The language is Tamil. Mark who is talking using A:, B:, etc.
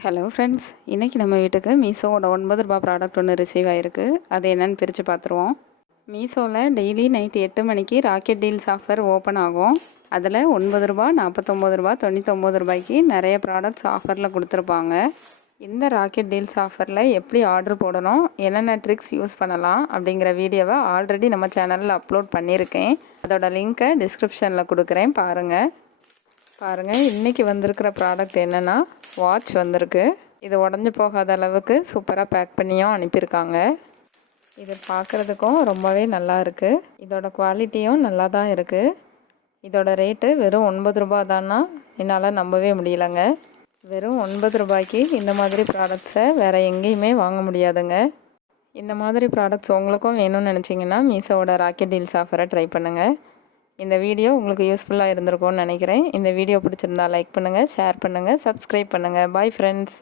A: ஹலோ ஃப்ரெண்ட்ஸ் இன்றைக்கி நம்ம வீட்டுக்கு மீஷோவோட ஒன்பது ரூபா ப்ராடக்ட் ஒன்று ரிசீவ் ஆகிருக்கு அது என்னென்னு பிரித்து பார்த்துருவோம். மீஷோவில் டெய்லி நைட் எட்டு மணிக்கு ராக்கெட் டீல்ஸ் ஆஃபர் ஓப்பன் ஆகும். அதில் ஒன்பது ரூபா நாற்பத்தொம்பது ரூபா தொண்ணூத்தொம்பது ரூபாய்க்கு நிறைய ப்ராடக்ட்ஸ் ஆஃபரில் கொடுத்துருப்பாங்க. இந்த ராக்கெட் டீல்ஸ் ஆஃபரில் எப்படி ஆர்டர் போடணும் என்னென்ன ட்ரிக்ஸ் யூஸ் பண்ணலாம் அப்படிங்கிற வீடியோவை ஆல்ரெடி நம்ம சேனலில் அப்லோட் பண்ணியிருக்கேன். அதோட லிங்க்கை டிஸ்கிரிப்ஷனில் கொடுக்குறேன் பாருங்கள் பாருங்கள் இன்றைக்கி வந்திருக்கிற ப்ராடக்ட் என்னென்னா வாட்ச் வந்திருக்கு. இது உடஞ்சி போகாத அளவுக்கு சூப்பராக பேக் பண்ணியும் அனுப்பியிருக்காங்க. இது பார்க்குறதுக்கும் ரொம்பவே நல்லா இருக்குது இதோட குவாலிட்டியும் நல்லா தான் இருக்குது இதோட ரேட்டு வெறும் ஒன்பது ரூபா தான்னா என்னால் நம்பவே முடியலங்க. வெறும் ஒன்பது ரூபாய்க்கு இந்த மாதிரி ப்ராடக்ட்ஸை வேறு எங்கேயுமே வாங்க முடியாதுங்க. இந்த மாதிரி ப்ராடக்ட்ஸ் உங்களுக்கும் வேணும்னு நினச்சிங்கன்னா மீஷோவோட ராக்கெட் டீல்ஸ் ஆஃபரை ட்ரை பண்ணுங்கள் இந்த வீடியோ உங்களுக்கு யூஸ்ஃபுல்லாக இருந்திருக்கும்னு நினைக்கிறேன். இந்த வீடியோ பிடிச்சிருந்தா லைக் பண்ணுங்கள் ஷேர் பண்ணுங்கள் சப்ஸ்கிரைப் பண்ணுங்கள் பாய் ஃப்ரெண்ட்ஸ்